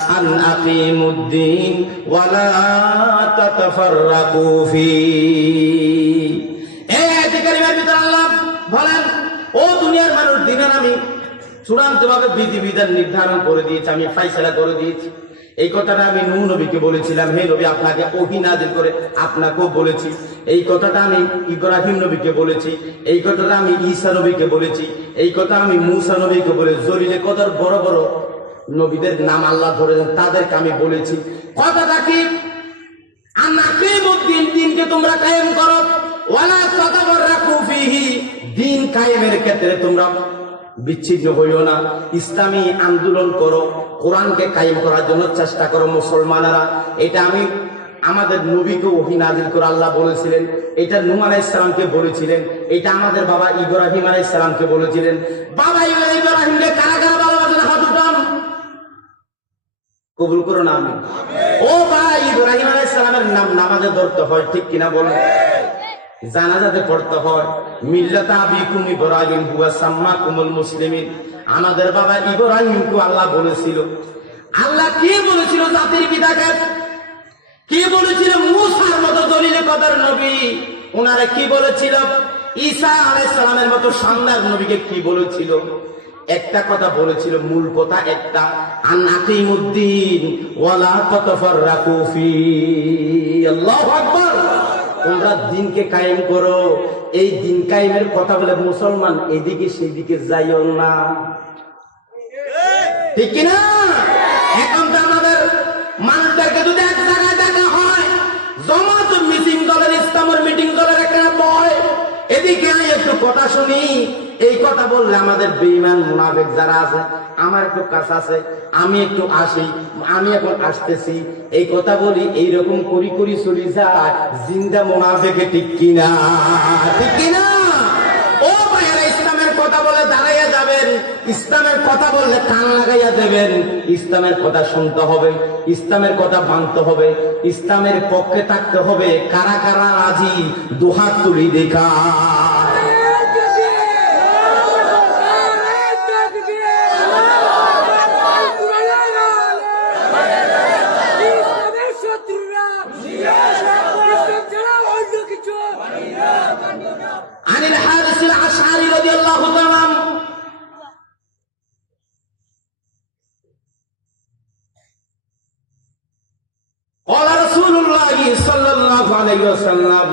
আন আকিমুদ্দিন ওয়ালা তাতাফাররাকু ফি। এই আয়াতে কারিমার ভিতর আল্লাহ বলেন, ও দুনিয়ার মানুষ, দিনের আমি চূড়ান্তভাবে বিধিবিধান নির্ধারণ করে দিয়েছি, আমি ফাইসালা করে দিয়েছি। এই কথাটা আমি নূহ নবীকে বলেছিলাম, হে নবী আপনাকে ওহী নাযিল করে আপনাকেও বলেছি। এই কথাটা আমি ইব্রাহিম নবীকে বলেছি, এই কথাটা আমি ঈসা নবীকে বলেছি, এই কথা আমি মূসা নবীকে বলেছি। জলিলে কদর বড় বড় নবীদের নাম আল্লাহ ধরেছেন, তাদেরকে আমি বলেছি। কথাটা কি? আনাকিমুদ্দিন, দিনকে তোমরা কায়েম করো, ওয়ালা তাতাফাররাকু ফীহি, দিন কায়েমের ক্ষেত্রে তোমরা বিচ্ছিন্ন হইও না, ইসলামী আন্দোলন করো, কোরআনকে কায়েম করার জন্য চেষ্টা করো মুসলমানেরা। এটা আমি আমাদের নবীকে ওহী নাযিল করে আল্লাহ বলেছিলেন, এটা নূহ আলাইহিস সালামকে বলেছিলেন, এটা আমাদের বাবা ইব্রাহিম আলাইহিস সালামকে বলেছিলেন। বাবা ইব্রাহিমকে কারা কারা ভালোবাসেন? হাত উঠান, কবুল করো না আমি। ও ভাই, ইব্রাহিম আলাইহিস সালামের নাম নামাজে ধরতে হয়, ঠিক কিনা বলেন? জানাজাতে পড়তে হয়। মিল্লাতা আবিকুম ইব্রাহিম হুয়া সাম্মাকুমুল মুসলিমিন। আমাদের বাবা ইব্রাহিমকে আল্লাহ বলেছিল। আল্লাহ কি বলেছিল জাতির পিতাকে? কি বলেছিল? মূসার মতো দলিলে কদর নবী ওনারা কি বলেছিল? ঈসা আলাইহিস সালামের মতো শানদার নবীকে কি বলেছিল? একটা কথা বলেছিল, মূল কথা একটা, আনাকিমুদ্দিন ওয়ালা তাতাফাররাকু ফি। আল্লাহু আকবার। তোমরা দিনকে কায়েম করো। এই দিন কায়েমের কথা বলে মুসলমান এদিকে সেদিকে যাইও না, ঠিক কিনা? এখন তো আমাদের মানুষদেরকে যদি এক জায়গায় দেখা হয়, জামাত মিটিং দলের, ইসলামের মিটিং দলের একটা বয়, এদিকে একটু কথা শুনি, এই কথা বললে আমাদের বেঈমান মুনাফিক যারা আছে, আমার একটু কাজ আছে, আমি একটু আসি, আমি এখন আসতেছি, এই কথা বলি, এইরকম করি করি চলি যায় জিন্দা মুনাফিকে, ঠিক কিনা? ঠিক কিনা? ও ভাইয়েরা, ইসলামের কথা বলে দাঁড়াইয়া যাবেন, ইসলামের কথা বললে কান লাগাইয়া দেবেন। ইসলামের কথা শুনতে হবে, ইসলামের কথা মানতে হবে, ইসলামের পক্ষে থাকতে হবে। কারা কারা রাজি? দুহাত তুলি দেখা। আনিল হারিস আল আশআরী রাদিয়াল্লাহু তাআলা قال رسول الله صلى الله عليه وسلم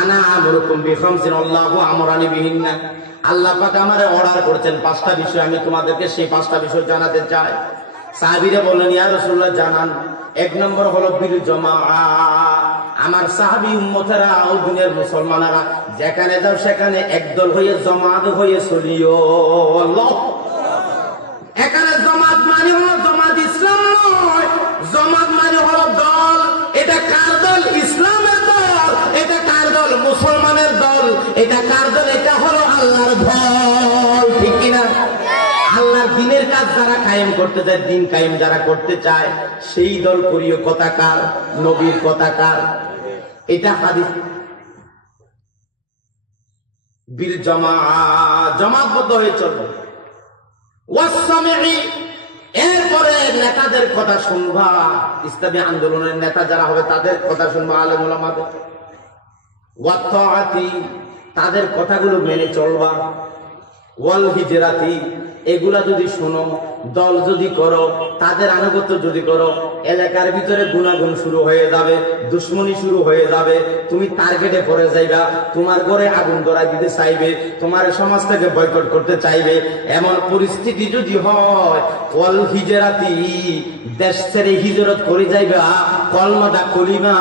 আনা আমরুকুম বিখামসিন আল্লাহু আমরানি বিহিন্না। আল্লাহ পাক আমারে অর্ডার করেছেন পাঁচটা বিষয়, আমি তোমাদেরকে সেই পাঁচটা বিষয় জানাতে চাই। সাহাবীরা বললেন, ইয়া রাসূলুল্লাহ জানান। এক নম্বর হলো বিল জামাআ। আমার সাহাবী উম্মতেরা ও দুনিয়ার মুসলমানেরা যেখানে যাও সেখানে একদল হয়ে জামাত হয়ে চলিও। আল্লাহ, এখানে জামাত মানে হলো জামাত ইসলাম নয়, জামাত মানে হলো দল। এটা কার দল? ইসলামের দল। এটা কার দল? মুসলমানের দল। এটা কার দল? এটা হলো আল্লাহর দল, ঠিক কিনা? আল্লাহর দিনের কাজ যারা কায়েম করতে চায়, দিন কায়েম যারা করতে চায়, সেই দল করিও। কথা কার? নবীর কথা কার? এটা হাদিস। বিল জামাআ, জামাতবদ্ধ হয়ে চলবে। ওয়াসসামিঈ, এরপরে নেতাদের কথা শুনবা, ইসলামী আন্দোলনের নেতা যারা হবে তাদের কথা শুনবা, আলেম ওলামাদের। ওয়াত্তাআতি, তাদের কথাগুলো মেনে চলবা। ওয়াল হিজরাতি, এগুলা যদি শোনো, দল যদি করো, তাদের আনুগত্য যদি করো, এলাকার ভিতরে গুনাগুন শুরু হয়ে যাবে, দুশ্মনী শুরু হয়ে যাবে, তুমি টার্গেটে পড়ে যাইবা, তোমার ঘরে আগুন ধরাই দিতে চাইবে, তোমার সমাজ থেকে বয়কট করতে চাইবে। এমন পরিস্থিতি যদি হয়, ওয়াল হিজরাতি, দেশ ছেড়ে হিজরত করে যাইবা, কলমাটা কলিমা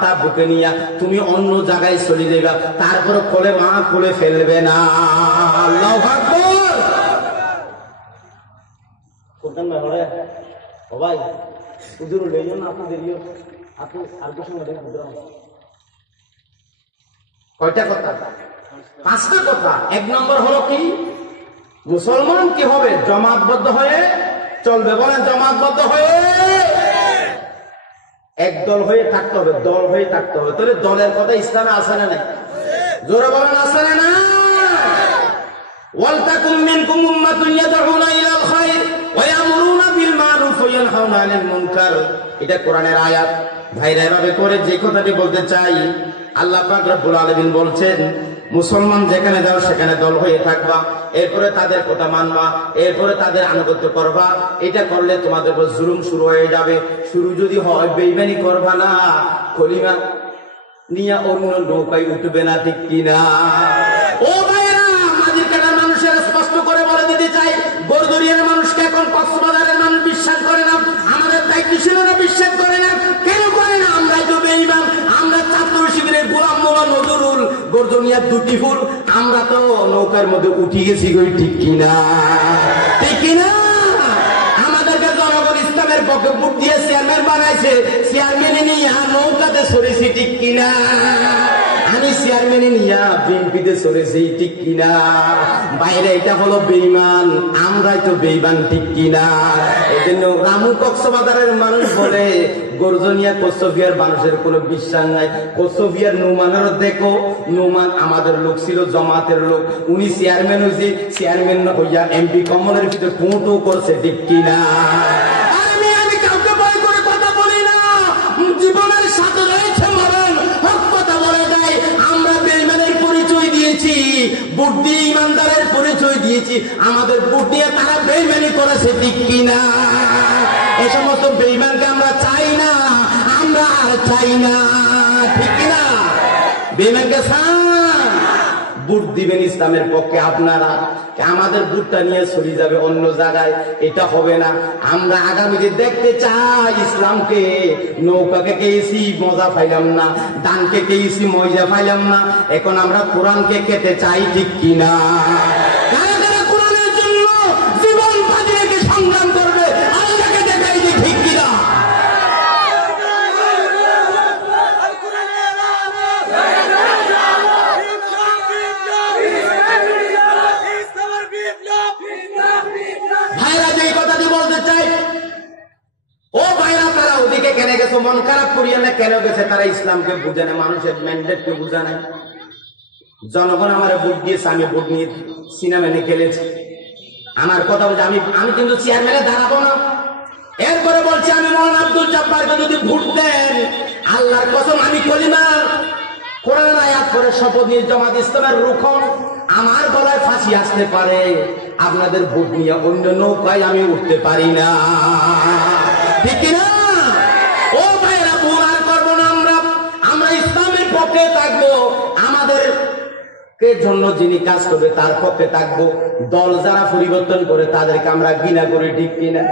তা বুকে নিয়া তুমি অন্য জায়গায় চলে যাইবা, তারপরে কলেমা খুলে ফেলবে না। আল্লাহু আকবার। কোরআন में हो रहा है ओ भाई उधर ले जाओ ना, आपको दे दियो, आपको আর কিছু না দেখো। কয়টা কথা? পাঁচটা কথা। এক নম্বর হলো কি? মুসলমান কি হবে? জামাতবদ্ধ হয়ে চলবে। বলেন, জামাতবদ্ধ হয়ে, একদল হয়ে থাকতে হবে, দল হয়ে থাকতে হবে। তাহলে দলের কথা ইসলামে আছে না নাই? জোরে বলেন, আছে না না? ওয়ালতাকুম মিনকুম উম্মাতুন ইয়াদউনা ইলাল খায়র ওয়া ইয়ামুরুনা বিল মারুফ ওয়া ইয়ানহাউনা আনিল মুনকার। এটা কোরআনের আয়াত। ভাইরা এভাবে করে যে কথাটি বলতে চাই, আল্লাহ পাক রব্বুল আলামিন বলছেন মুসলমান যেখানে যাও সেখানে দল হয়ে থাকবা, এরপরে তাদের কথা মানবা, এরপরে তাদের আনুগত্য করবা। এটা করলে তোমাদের উপর জুলুম শুরু হয়ে যাবে। শুরু যদি হয় বেঈমানি করবা না, কলিমা নিয়া অন্য নৌকায় উঠবে না, ঠিক কিনা? ও ভাইরা, মাঝির কাটার মানুষের স্পষ্ট করে বলে দিতে চাই, গরদরিয়ার মানুষকে এখন কক্সবাজারের মানুষ বিশ্বাস করে না, আমাদের দায়িত্বশীলরা বিশ্বাস করে না। কেন করে না? আমরাই তো বেঈমান। আমরা ছাত্র শিবিরের গোলাম মোল্লা নজরুল, গর্জনিয়ার দুটি ফুল, আমরা তো নৌকার মধ্যে উঠে গেছি, ঠিক কিনা? ঠিক কিনা? আমাদেরকে জনগণ ইসলামের পক্ষে ভোট দিয়ে চেয়ারম্যান বানাইছে, চেয়ারম্যানে নিয়ে নৌকাতে সরেছি, ঠিক কিনা? আমি চেয়ারম্যানে নিয়া বিএনপিতে চলেছি, ঠিক কিনা? বাইরে এটা হলো বেঈমান, আমরাই তো বেঈমান, ঠিক কিনা? এই জন্য রামু কক্সবাজারের মানুষ বলে গর্জনিয়া কোসোভিয়ার মানুষের কোনো বিশ্বাস নাই। কোসোভিয়ার নুমানের দেখো, নুমান আমাদের লোক ছিল, জমাতের লোক, উনি চেয়ারম্যান হয়েছে, চেয়ারম্যান হইয়া এমপি কমলের ভিতরে টুঁ করছে, ঠিক কিনা? আমি কাউকে ভয় করে কথা বলি না, জীবনের সাথে রয়েছে মরণ, হক কথা বলে দেয়। আমরা বেঈমানের পরিচয় দিয়েছি, ভোট দিয়ে ইমানদারের পরিচয় দিয়েছি, আমাদের ভোট দিয়ে তারা বেঈমানি করেছে, ঠিক কিনা? এই সমস্ত বেঈমানকে আমরা চাই না, আমরা আর চাই না, ঠিক কিনা? বেঈমানকে চান, ভোট দিবেন ইসলামের পক্ষে আপনারা, আমাদের ভোটটা নিয়ে চলে যাবে অন্য জায়গায়, এটা হবে না। আমরা আগামীতে দেখতে চাই ইসলামকে, নৌকাকে কেছি মজা পাইলাম না, দানকে কেছি মজা পাইলাম না, এখন আমরা কোরআনকে খেতে চাই, ঠিক কিনা? কোরআনের জন্য জীবন বাজি রেখে সংগ্রাম করবে, আল্লাহকে দেখাই যে, ঠিক কিনা? ভাইরা যেই কথাটি বলতে চাই, ও ভাইরা, তারা ওদিকে কেন গেছে? মন খারাপ করিয়া না, কেন গেছে? তারা ইসলামকে বুঝে না, মানুষের ম্যান্ডেটকে বুঝে না। জনগণ আমার ভোট দিয়েছে, আমি ভোট নিয়ে সিনেমা নিয়ে খেলেছি। আমার কথা বলছে, আমি কিন্তু চেয়ারম্যানে দাঁড়াবো না। এরপরে বলছি, আমি মৌলানা আব্দুল জব্বারকে যদি ভোট দেন, আল্লাহর কসম আমি কলিমা কোরআন আয়াত করে শপথ নিয়ে জামাত ইসলামের রুখন, আমার গলায় ফাঁসি আসতে পারে, আপনাদের ভোট নিয়ে অন্য নৌকায় আমি উঠতে পারি না, ঠিক না? ও ভাইরা, ভুল আর করবো না। আমরা ইসলামের পক্ষে থাকবো, আমাদের জন্য যিনি কাজ করবে তার পক্ষে থাকবো। দল যারা পরিবর্তন করে তাদেরকে আমরা ঘৃণা করি, ঠিক কিনা?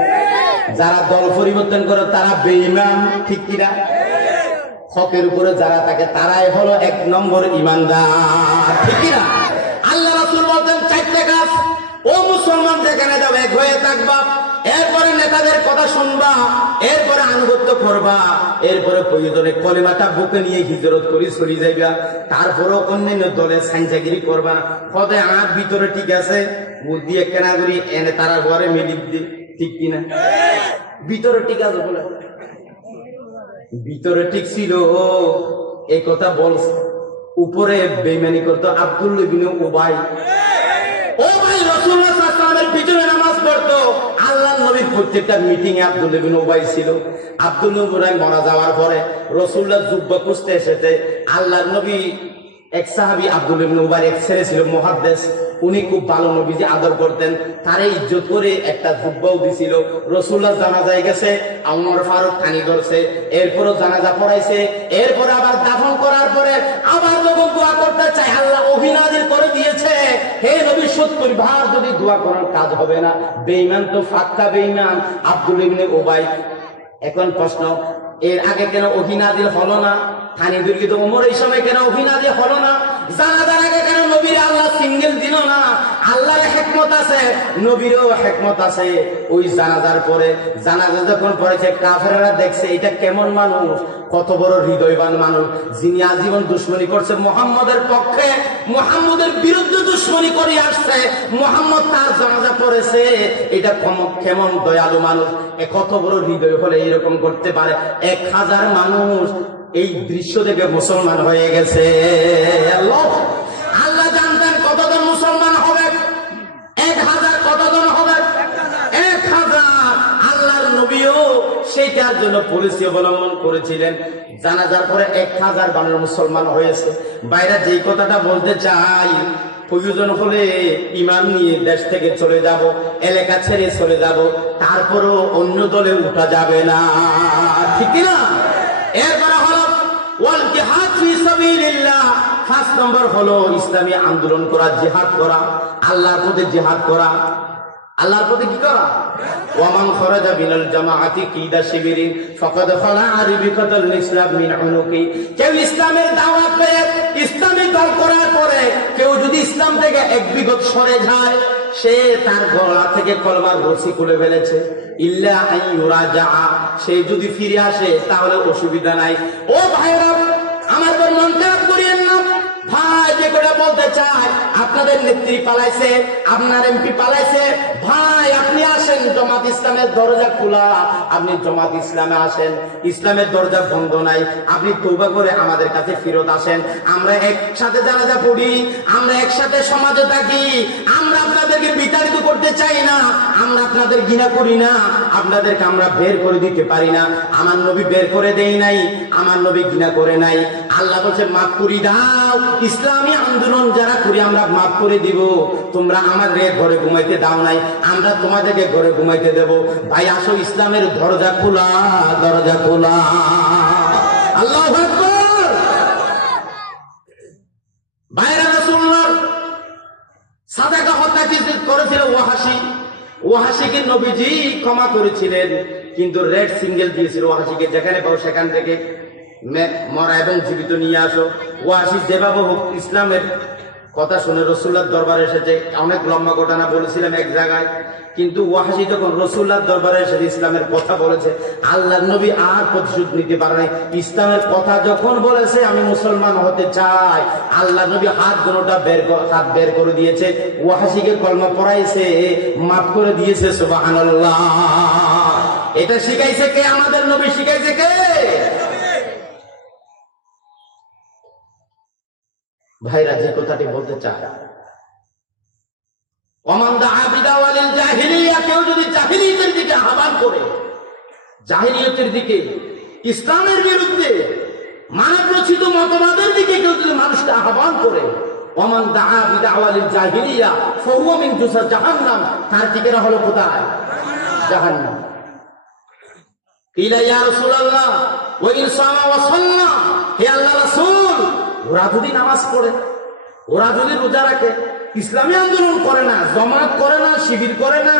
যারা দল পরিবর্তন করে তারা বেঈমান, ঠিক কিনা? হকের উপরে যারা থাকে তারাই হলো 1 নম্বর ইমানদার, ঠিক কিনা? আল্লাহ রাসূল বলতেন 4টে কাজ, ও মুসলমান যেখানে যাবে এক হয়ে থাকবা, এরপরে নেতাদের কথা শুনবা, এরপরে আনুগত্য করবা, এরপরে প্রয়োজনে কলেমাটা বুকে নিয়ে হিজরত করে চলে যাইবা, তারপরেও অন্যান্য দলের সাইনজাগিরি করবা। পদে আমার ভিতরে ঠিক আছে, বুদ্ধি কেনা করি এনে তারা ঘরে মিলিপ দি, ঠিক কিনা? ভিতরে ঠিক আছে বলে, ভিতরে ঠিক ছিল, এই কথা বলছে। উপরে বেঈমানি করতো আব্দুল্লাহ বিন উবাই। ও ভাই, রাসূলুল্লাহ সাল্লাল্লাহু আলাইহি ওয়াসাল্লামের পিছনে নামাজ পড়তো। আল্লাহর নবীর প্রত্যেকটা মিটিং এ আব্দুল্লাহ বিন উবাই ছিল। আব্দুল্লাহ বিন মারা যাওয়ার পরে রাসূলুল্লাহ জুব্বা খুঁজতে এসেছে। আল্লাহর নবী এক সাহাবী আব্দুল্লাহ বিন উবাই এক ছেলে ছিল মুহাদ্দিস, উনি খুব ভালো নবীজি আদর করতেন, তারে ইজ্জত করে একটা জুব্বাও দিছিল। রাসূলুল্লাহ জানাজায় গেছে, ওমর ফারুক খানি করছে, এরপরও জানাজা পড়াইছে, এরপরে আবার দাফন করার পরে আবার যখন দোয়া করতে চাই, আল্লাহ অভিনাজির করে দিয়েছে, হে নবী 70 বার যদি দোয়া করার কাজ হবে না। বেঈমান তো ফাক্কা বেঈমান আব্দুল্লাহ ইবনে উবাই। এখন প্রশ্ন, এর আগে কেন অভিনাজির হলো না? খানি দুর্গিত ওমর এই সময় কেন অভিনাজির হলো না? জানাজার আগে কেন নবীর আল্লাহ সিঙ্গেল দিল না? আল্লাহর হিকমত আছে, নবীরও হিকমত আছে। ওই জানাজার পরে, জানাজা যখন পড়েছে, কাফেররা দেখছে এটা কেমন মানুষ, কত বড় হৃদয়বান মানুষ, যিনি আজীবন দুশ্মনী করছে মুহাম্মদের পক্ষে, মুহাম্মদের বিরুদ্ধে দুশ্মনী করে আসছে, মুহাম্মদ তার জানাজা পড়েছে, এটা কেমন দয়ালু মানুষ, কত বড় হৃদয় হলে এরকম করতে পারে। 1000 মানুষ এই দৃশ্য দেখে মুসলমান হয়ে গেছে। আল্লাহ জানতেন কতজন মুসলমান হবে, 1000 কতজন হবে? 1000। আল্লাহ সেইটার জন্য পলিসি অবলম্বন করেছিলেন। জানাজার পরে 1000 মানুষ মুসলমান হয়েছে। বাইরে যেই কথাটা বলতে চাই, প্রয়োজন হলে ইমান নিয়ে দেশ থেকে চলে যাব, এলাকা ছেড়ে চলে যাব, তারপরও অন্য দলে উঠা যাবে না, ঠিক না? এরপরে হলো ওয়াল জিহাদ ফি সাবিলিল্লাহ। 5 নম্বর হলো ইসলামী আন্দোলন করা, জিহাদ করা, আল্লাহর পথে জিহাদ করা। আল্লাহর পথে কি করা? ওয়ামান খরাজা বিনাল জামাআতি কিদা শিবিরিন ফাকাদ খালা'a রিবিকাতাল ইসলাম মিন উনুকি। কেউ ইসলামের দাওয়াত পেয়ে ইসলামী দল করার পরে কেউ যদি ইসলাম থেকে এক বিগত সরে যায়, সে তার গলা থেকে কলমার রশি খুলে ফেলেছে। ইল্লা আইয়ুরাজা, সে যদি ফিরে আসে তাহলে অসুবিধা নাই। ও ভাইরা, আমার পর মন খারাপ করিয়েন না ভাই। যে করে বলতে চাই, আপনাদের নেত্রী পালাইছে, আপনার এমপি পালাইছে, ভাই আপনি আসেন, জামাত ইসলামের দরজা খোলা, আপনি জামাত ইসলামে আসেন, ইসলামের দরজা বন্ধ নাই। আপনি তওবা করে আমাদের কাছে ফেরত আসেন, আমরা একসাথে জানাজা পড়ি, আমরা একসাথে সমাজে থাকি। আমরা আপনাদেরকে বিতাড়িত করতে চাই না, আমরা আপনাদের ঘৃণা করি না, আপনাদেরকে আমরা বের করে দিতে পারি না। আমার নবী বের করে দেই নাই, আমার নবী ঘৃণা করে নাই। আল্লাহ বলছে মাফ করে দাও। ইসলামী আন্দোলন যারা করি আমরা মাফ করে দিব। তোমরা আমাদের ঘরে ঘুমাইতে দাও নাই, আমরা তোমাদেরকে ঘরে ঘুমাইতে দেব। ভাই আসো, ইসলামের দরজা খোলা, দরজা খোলা। আল্লাহু আকবার। ভাইরা, রাসূলুল্লাহ সাদাকা হত্যা করেছিল ওয়াহাশী। ওয়াহাশীকে নবীজি ক্ষমা করেছিলেন, কিন্তু রেড সিঙ্গেল দিয়েছিল ওয়াহাশীকে, যেখানে পাও সেখান থেকে মরা এবং জীবিত নিয়ে আসো। ওয়াহাশী যেভাবে হোক ইসলামের কথা শুনে রাসূলুল্লাহর দরবারে এসেছে। অনেক লম্বা ঘটনা বলেছিলাম এক জায়গায়, কিন্তু ওয়াহাশী যখন রাসূলুল্লাহর দরবারে এসে ইসলামের কথা বলেছে, আল্লাহর নবী আর প্রতিশোধ নিতে পারে নাই। ইসলামের কথা যখন বলেছে আমি মুসলমান হতে চাই, আল্লাহর নবী হাত বের করে দিয়েছে, ওয়াহাশীকে কলমা পড়াইছে, মাফ করে দিয়েছে। সুবহানাল্লাহ। এটা শিখাইছে কে? আমাদের নবী শিখাইছে কে? ভাইরা, যে কথাটি বলতে চায়, ওমান দাআ বিদাওয়ালিল জাহিলিয়া, কেউ যদি জাহিলিয়তের দিকে আহ্বান করে, জাহিলিয়তের দিকে, ইসলামের বিরুদ্ধে, মানব রচিত মতবাদের দিকে কেউ যদি মানুষকে আহ্বান করে, ওমান দাআ বিদাওয়ালিল জাহিলিয়া ফাহুয়া মিন জুসা জাহান্নাম, তার ঠিকানা হলো কোথায়? জাহান্নাম। কিলা ইয়া রাসূলুল্লাহ ওয়া ইন সামা ওয়া সাল্লা, হে আল্লাহর রাসূল, ওরা যদি নামাজ পড়ে, ওরা যদি রোজা রাখে, ইসলামী আন্দোলন করে না, জমাত করে না, শিবির করে না,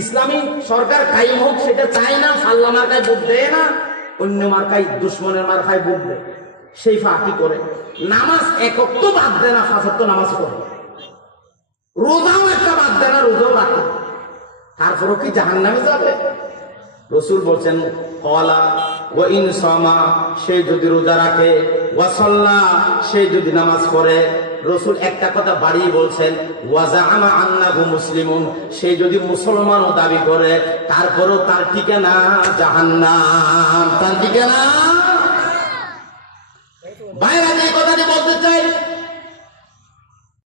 ইসলামী সরকার কায়েম হোক সেটা চায় না, সাল্লা মার্কায় ভোট দেয় না, অন্য মার্কায় দুশ্মনের মার্কায় ভোট দেয়, সেই ফাঁকি করে। নামাজ একক তো বাদ দেয় না, 5 ওয়াক্ত নামাজ পড়ে, রোজাও একটা বাদ দেয় না, রোজাও রাখে, তারপরও কি জাহান্নামে যাবে? রাসূল বলছেন ক্বালা ওয়া ইন সামা, সে যদি রোজা রাখে, ওয়া সাল্লা, সে যদি নামাজ পড়ে। রাসূল একটা কথা বাড়িয়ে বলছেন, ওয়া জাআমা আন্নাহু মুসলিমুন, সে যদি মুসলমানও দাবি করে, তারপরও তার ঠিকানা জাহান্নাম, তার ঠিকানা। বাইরে যে কথাটি বলতে চাই,